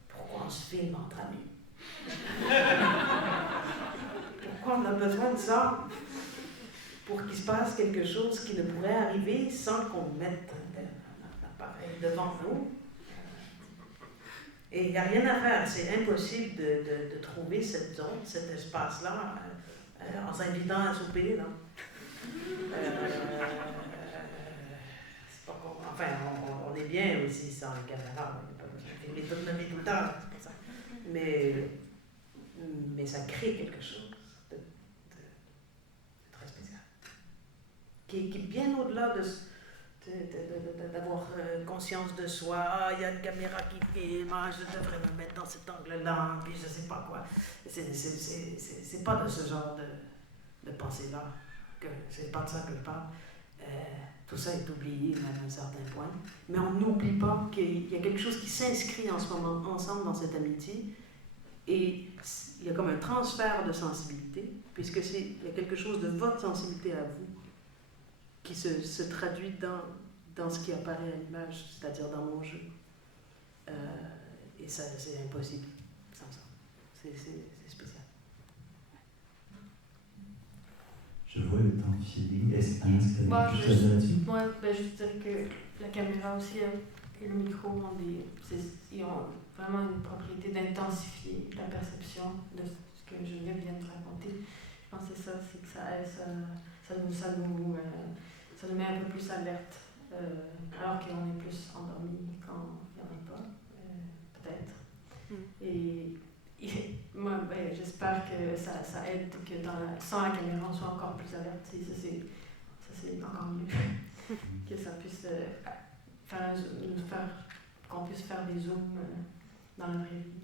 Pourquoi on se filme entre amis? Pourquoi on a besoin de ça? Pour qu'il se passe quelque chose qui ne pourrait arriver sans qu'on mette un appareil devant nous. Et il n'y a rien à faire, c'est impossible de trouver cette zone, cet espace-là, en s'invitant à souper, là. C'est pas enfin, on est bien aussi sans les caméras, on n'a pas besoin de filmer toute notre vie tout le temps, c'est pour ça. Mais ça crée quelque chose de très spécial, qui est bien au-delà d'avoir conscience de soi. Ah, il y a une caméra qui filme, je devrais me mettre dans cet angle-là, puis je sais pas quoi. C'est pas de ce genre de pensée-là, c'est pas de ça que je parle. Tout ça est oublié à un certain point, mais on n'oublie pas qu'il y a quelque chose qui s'inscrit en ce moment ensemble dans cette amitié, et il y a comme un transfert de sensibilité, puisque il y a quelque chose de votre sensibilité à vous qui se traduit dans ce qui apparaît à l'image, c'est-à-dire dans mon jeu. Et ça, c'est impossible sans ça. C'est spécial. Je vois le temps filer. Est-ce que tu as quelque chose à dire là-dessus? Moi, juste dire que la caméra aussi et le micro ils ont vraiment une propriété d'intensifier la perception de ce que Geneviève vient de raconter. Je pense que c'est ça, c'est que ça nous met un peu plus alerte, alors qu'on est plus endormi quand il n'y en a pas, peut-être. Et moi, j'espère que ça aide, que sans la caméra, on soit encore plus alerte. Ça, c'est encore mieux. Que ça puisse qu'on puisse faire des zooms dans la vraie vie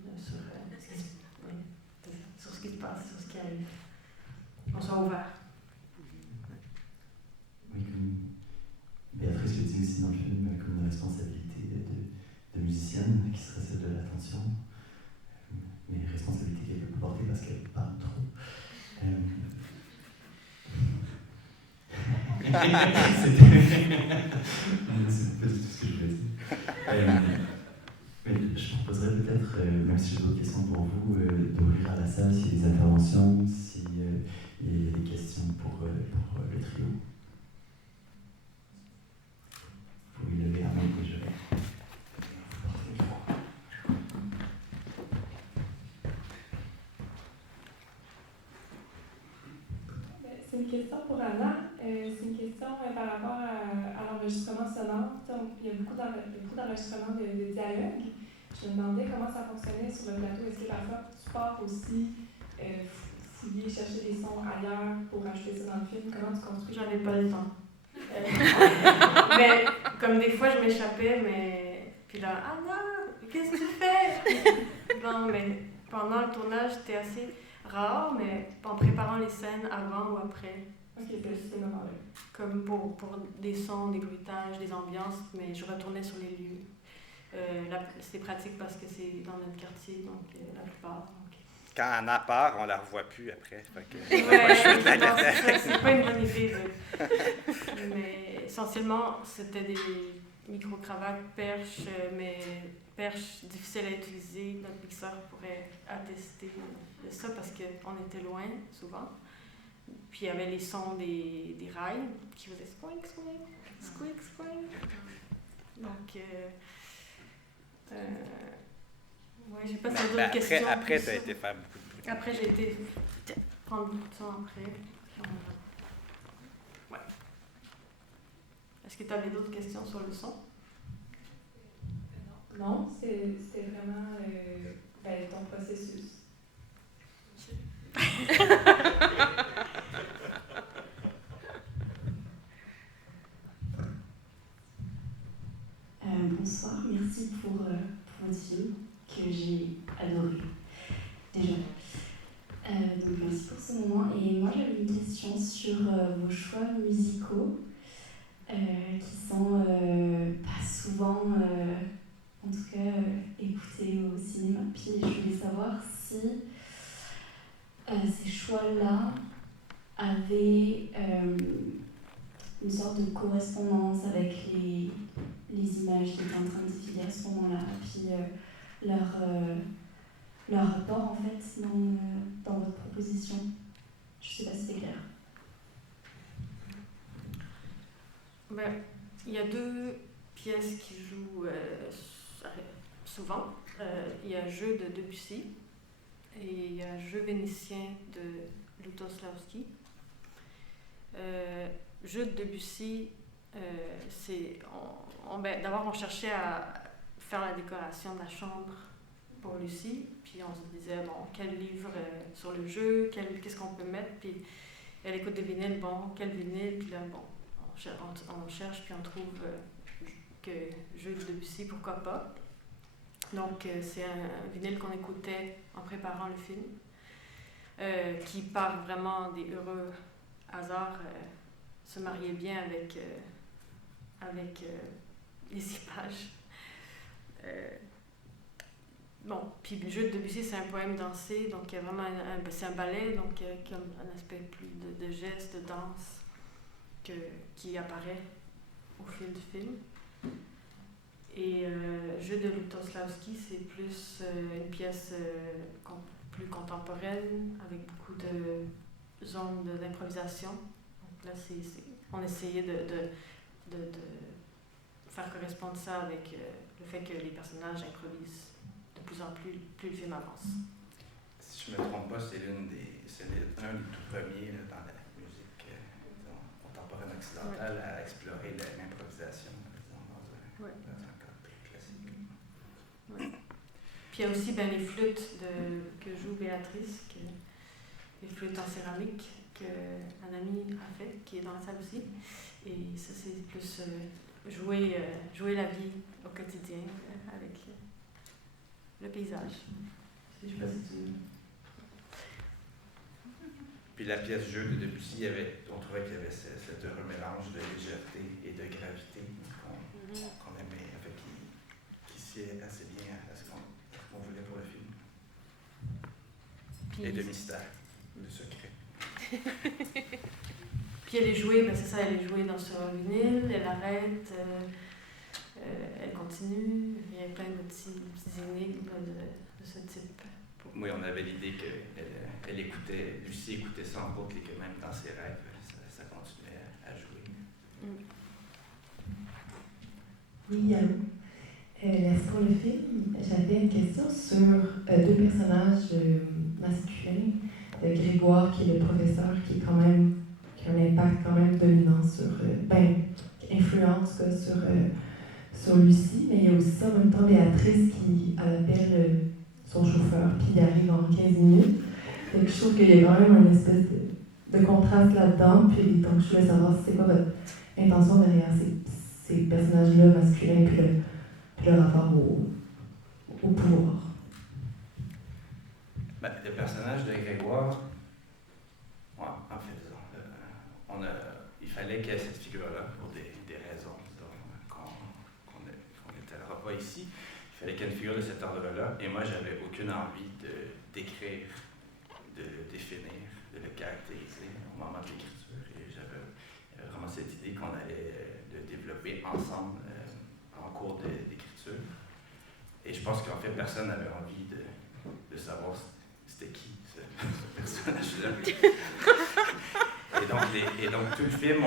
sur ce qui se passe, sur ce qui arrive. Qu'on soit ouvert. Oui, comme Béatrice le dit aussi dans le film, comme une responsabilité de musicienne qui serait celle de l'attention, mais responsabilité qu'elle peut porter parce qu'elle parle trop. C'est pas du tout ce que je voulais dire. Mais je proposerais peut-être, même si j'ai d'autres questions pour vous, d'ouvrir à la salle s'il y a des interventions, s'il y a des questions pour le trio. Vous pouvez lever la main que je vais. C'est une question pour Anna. C'est une question par rapport à l'enregistrement sonore. Il y a beaucoup d'enregistrements de dialogue. Je me demandais comment ça fonctionnait sur le plateau. Est-ce que parfois tu pars aussi fouiller, chercher des sons ailleurs pour ajouter ça dans le film? Comment tu construis? J'avais pas le temps. Mais comme des fois je m'échappais, mais puis là, Anna, qu'est-ce que tu fais? Non, mais pendant le tournage, c'était assez rare, mais en préparant les scènes avant ou après. Ok, c'est ce moment-là. Comme pour des sons, des bruitages, des ambiances, mais je retournais sur les lieux. C'est pratique parce que c'est dans notre quartier, donc la plupart. Donc. Quand Anna part, on ne la revoit plus après. Fait que, Ouais, c'est pas une bonne idée. Mais essentiellement, c'était des micro-cravates, perches, mais perches difficiles à utiliser. Notre mixeur pourrait attester de ça parce qu'on était loin, souvent. Puis il y avait les sons des rails qui faisaient squink, squink, squeak, squink. Donc, ouais, j'ai pas sur d'autres questions. Après, tu as été faire beaucoup de bruit. Après, j'ai été prendre beaucoup de son après. Ouais. Est-ce que tu avais d'autres questions sur le son? Non, c'est vraiment ton processus. Bonsoir, merci pour votre film que j'ai adoré déjà. Donc merci pour ce moment. Et moi j'avais une question sur vos choix musicaux qui sont pas souvent, en tout cas, écoutés au cinéma. Puis je voulais savoir si ces choix-là avaient une sorte de correspondance avec les images qui étaient en train de défiler à ce moment-là, puis leur rapport en fait dans votre proposition. Je ne sais pas si c'est clair. Ben, il y a deux pièces qui jouent souvent. Il y a Jeu de Debussy et il y a Jeu vénitien de Lutosławski. Jeu de Debussy, d'abord on cherchait à faire la décoration de la chambre pour Lucie, puis on se disait, bon, quel livre sur le jeu, qu'est-ce qu'on peut mettre, puis elle écoute des vinyles, bon, quel vinyle, puis là, bon, on cherche, puis on trouve que Jeu de Debussy, pourquoi pas. Donc c'est un vinyle qu'on écoutait en préparant le film, qui par vraiment des heureux hasards se mariait bien avec les images. Bon, puis le Jeu de Debussy, c'est un poème dansé, donc il y a vraiment c'est un ballet, donc qui a un aspect plus de geste, de danse qui apparaît au fil du film. Et Jeu de Lutosławski, c'est plus une pièce plus contemporaine, avec beaucoup de zones d'improvisation. Donc là, on essayait de faire correspondre ça avec le fait que les personnages improvisent de plus en plus le film avance. Si je ne me trompe pas, c'est un des tout premiers là, dans la musique contemporaine occidentale à explorer l'improvisation dans un cadre très classique. Ouais. Puis il y a aussi les flûtes que joue Béatrice, les flûtes en céramique qu'un ami a fait, qui est dans la salle aussi. Et ça, c'est plus jouer la vie au quotidien avec le paysage. Je sais pas si tu... Puis la pièce Jeu de Debussy, on trouvait qu'il y avait cet heureux mélange de légèreté et de gravité qu'on aimait, en fait, qui sied assez bien à ce qu'on voulait pour le film. Puis, et de mystère, de secret. Puis elle est jouée, c'est ça, elle est jouée sur un vinyle, elle arrête, elle continue, il y a plein de petits énigmes de ce type. Oui, on avait l'idée qu'elle écoutait, Lucie écoutait ça en boucle et que même dans ses rêves, ça continuait à jouer. Oui, allô. Pour le film, j'avais une question sur deux personnages masculins. Grégoire, qui est le professeur, qui a un impact quand même dominant influent en tout cas sur Lucie, mais il y a aussi en même temps Béatrice qui appelle son chauffeur, puis il arrive en 15 minutes. Donc je trouve qu'il y a quand même une espèce de contraste là-dedans, puis donc je voulais savoir c'est quoi votre intention derrière ces personnages-là masculins, puis le rapport au pouvoir. Le personnage de Grégoire, en fait, il fallait qu'il y ait cette figure-là pour des raisons qu'on n'étalera pas ici. Il fallait qu'il y ait une figure de cet ordre-là, et moi, j'avais aucune envie d'écrire, de définir, de le caractériser au moment de l'écriture. Et j'avais vraiment cette idée qu'on allait développé ensemble en cours d'écriture. Et je pense qu'en fait, personne n'avait envie de savoir c'était qui ce personnage-là. Et donc, tout le film,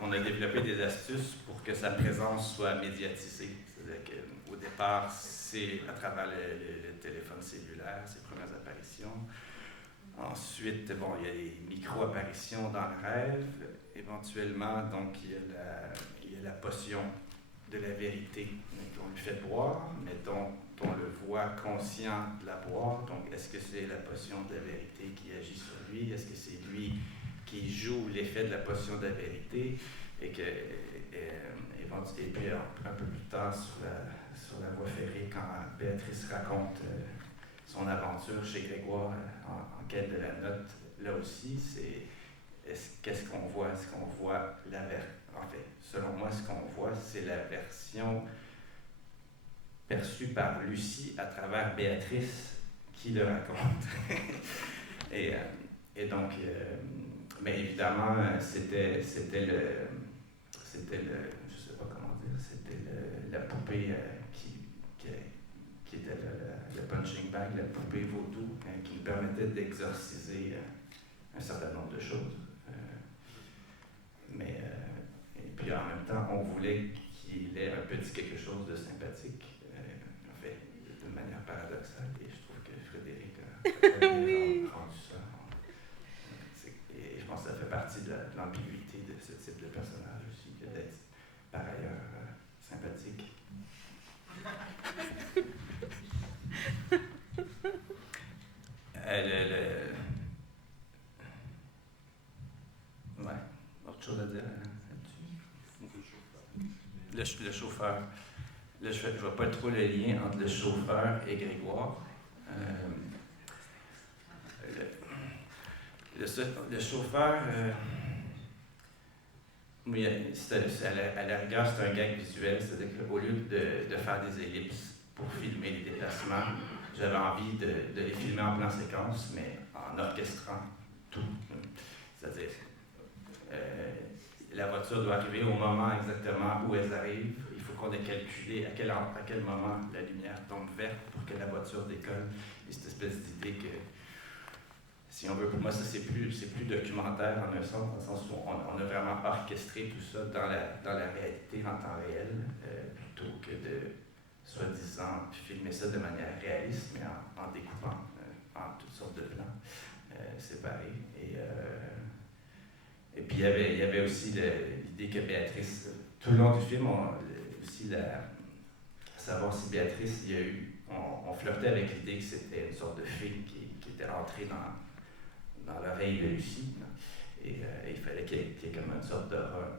on a développé des astuces pour que sa présence soit médiatisée. C'est-à-dire qu'au départ, c'est à travers le téléphone cellulaire, ses premières apparitions. Ensuite, bon, il y a les micro-apparitions dans le rêve. Éventuellement, donc, il y a la potion de la vérité qu'on lui fait boire, mais dont on le voit conscient de la boire. Donc, est-ce que c'est la potion de la vérité qui agit sur lui? Est-ce que c'est lui qui joue l'effet de la potion de la vérité? Et puis, un peu plus tard, sur la voie ferrée, quand Béatrice raconte son aventure chez Grégoire en quête de la note, là aussi, qu'est-ce qu'on voit? Est-ce qu'on voit en fait, selon moi, ce qu'on voit, c'est la version perçue par Lucie à travers Béatrice qui le raconte. et donc, mais évidemment, c'était le, je sais pas comment dire, c'était la poupée qui était le punching bag, la poupée vaudou, qui nous permettait d'exorciser un certain nombre de choses. Et puis en même temps, on voulait qu'il ait un petit quelque chose de sympathique, en fait, de manière paradoxale, et je trouve que Frédéric a bien rendu ça. Et je pense que ça fait partie de l'ambiguïté de ce type de personnage aussi, que d'être par ailleurs sympathique. Ouais, autre chose à dire là-dessus? Le chauffeur. Là, je ne vois pas trop le lien entre le chauffeur et Grégoire. Le chauffeur, oui, à la rigueur, c'est un gag visuel, c'est-à-dire qu'au lieu de faire des ellipses pour filmer les déplacements, j'avais envie de les filmer en plan séquence, mais en orchestrant tout. C'est-à-dire, la voiture doit arriver au moment exactement où elle arrive. Il faut qu'on ait calculé à quel moment la lumière tombe verte pour que la voiture décolle. Et cette espèce d'idée que, si on veut, pour moi, ça c'est plus documentaire en un sens, dans le sens où on a vraiment orchestré tout ça dans la réalité, en temps réel, plutôt que de, soi-disant, filmer ça de manière réaliste, mais en découpant en toutes sortes de plans séparés. Et puis il y avait aussi l'idée que Béatrice, tout le long du film, aussi savoir si Béatrice, on flirtait avec l'idée que c'était une sorte de fille qui était rentrée dans l'oreille de Lucie. Et il fallait qu'il y ait comme une sorte d'aura un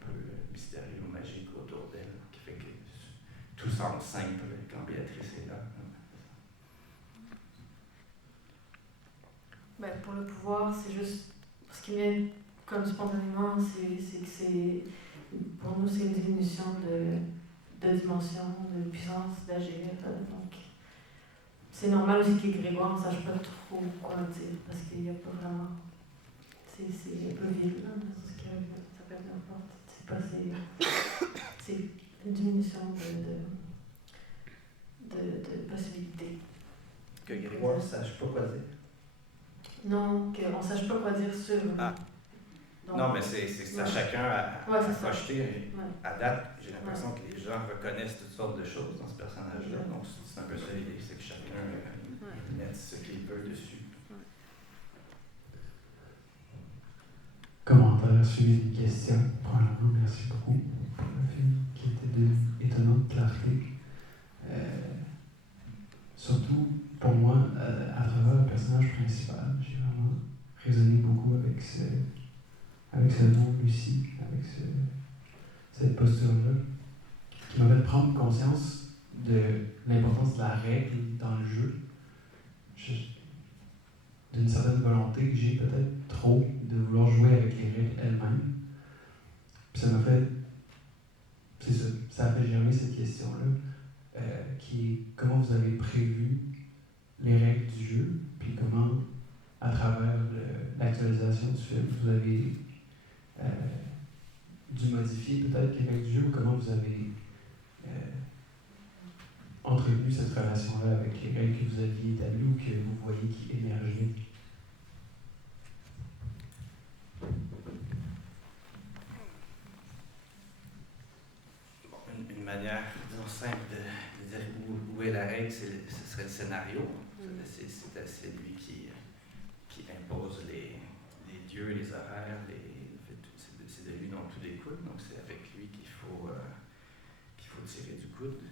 peu mystérieux ou magique autour d'elle, qui fait que tout semble simple quand Béatrice est là. Ben, pour le pouvoir, c'est juste ce qui vient comme spontanément, c'est que pour nous, c'est une diminution de dimension, de puissance, d'agir. Donc, c'est normal aussi que Grégoire ne sache pas trop quoi dire, parce qu'il n'y a pas vraiment. C'est un peu vide, là, parce que ça peut être n'importe. C'est une diminution de possibilités. Que Grégoire ne sache pas quoi dire. Non, qu'on ne sache pas quoi dire sur. Donc, non, mais c'est à chacun à projeter. Ouais. À date, j'ai l'impression que les gens reconnaissent toutes sortes de choses dans ce personnage-là. Ouais. Donc, c'est un peu ça l'idée, c'est que chacun mette ce qu'il veut dessus. Commentaire suivi d'une question. Premièrement, merci beaucoup pour le film qui était d'une étonnante clarté. Surtout, pour moi, à travers le personnage principal, j'ai vraiment résonné beaucoup avec ce nom Lucie, avec cette posture-là, qui m'a fait prendre conscience de l'importance de la règle dans le jeu, d'une certaine volonté que j'ai peut-être trop de vouloir jouer avec les règles elles-mêmes. Puis ça m'a fait, ça a fait germer cette question-là, qui est comment vous avez prévu les règles du jeu, puis comment, à travers l'actualisation du film, vous avez dû modifier peut-être quelqu'un du jeu, ou comment vous avez entretenu cette relation-là avec les règles que vous aviez établies ou que vous voyez qui émergeaient? Une manière, disons, simple de dire où est la règle, ce serait le scénario. C'est lui qui impose les dieux, les horaires, c'est de lui dont tout découle, donc c'est avec lui qu'il faut tirer du coude.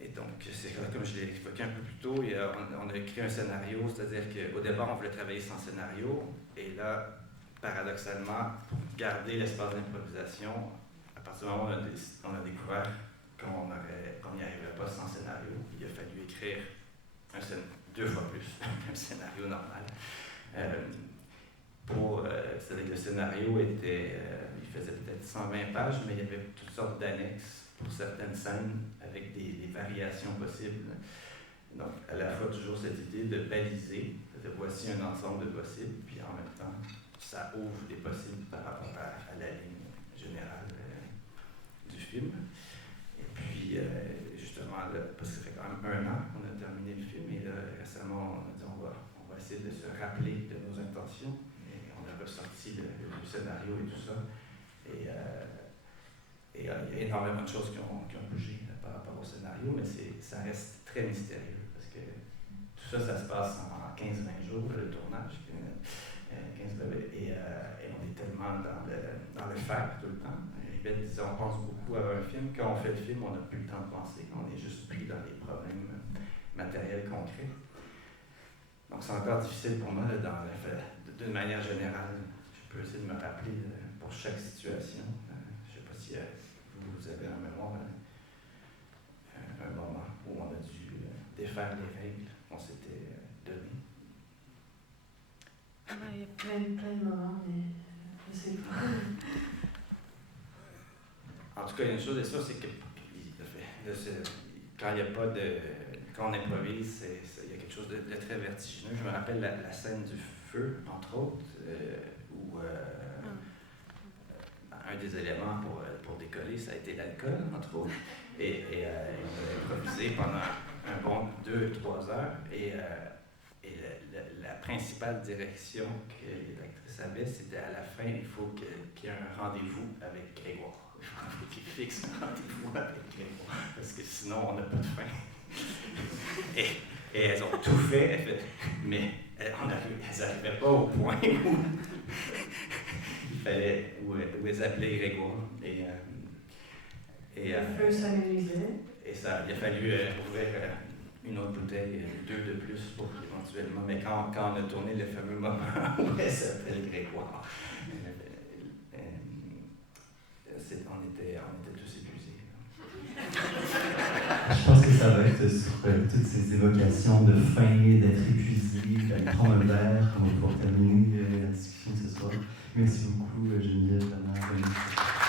Et donc, c'est comme je l'ai évoqué un peu plus tôt, on a écrit un scénario, c'est-à-dire qu'au départ, on voulait travailler sans scénario, et là, paradoxalement, pour garder l'espace d'improvisation, à partir du moment où on a découvert qu'on n'y arriverait pas sans scénario, il a fallu écrire 2 fois plus qu'un scénario normal. C'est-à-dire que le scénario il faisait peut-être 120 pages, mais il y avait toutes sortes d'annexes pour certaines scènes avec des variations possibles. Donc, à la fois toujours cette idée de baliser, de voici un ensemble de possibles, puis en même temps, ça ouvre des possibles par rapport à la ligne générale du film. Et puis, justement, parce que ça fait quand même 1 an qu'on a terminé le film, et là, récemment, on a dit on va essayer de se rappeler de nos intentions, et on a ressorti le scénario et tout ça. Et il y a énormément de choses qui ont bougé par rapport au scénario, mais ça reste très mystérieux, parce que tout ça se passe en 15-20 jours, le tournage, et on est tellement dans le faire tout le temps. On pense beaucoup à un film. Quand on fait le film, on n'a plus le temps de penser. On est juste pris dans les problèmes matériels concrets. Donc, c'est encore difficile pour moi, d'une manière générale. Je peux essayer de me rappeler pour chaque situation. Je ne sais pas si vous avez en mémoire un moment où on a dû défaire les règles qu'on s'était données. Il y a plein de moments, mais je sais pas. En tout cas, il y a une chose, et ça, c'est que quand il n'y a pas de. Quand on improvise, il y a quelque chose de très vertigineux. Je me rappelle la scène du feu, entre autres, où un des éléments pour décoller, ça a été l'alcool, entre autres. Et on a improvisé pendant un bon 2-3 heures. Et la principale direction que l'actrice avait, c'était à la fin, il faut qu'il y ait un rendez-vous avec Grégoire. Il faut qu'il fixe un rendez-vous avec Grégoire, parce que sinon, on n'a pas de fin. Et elles ont tout fait, mais elles n'arrivaient pas au point où elles appelaient Grégoire. Le feu s'amenuisait. Et ça, il a fallu ouvrir une autre bouteille, 2 de plus pour éventuellement. Mais quand on a tourné le fameux moment où elle s'appelle Grégoire, on était tous épuisés. Je pense que ça va être sur toutes ces évocations de faim, d'être épuisé, d'aller prendre un verre pour terminer la discussion de ce soir. Merci beaucoup, Geneviève, Bernard.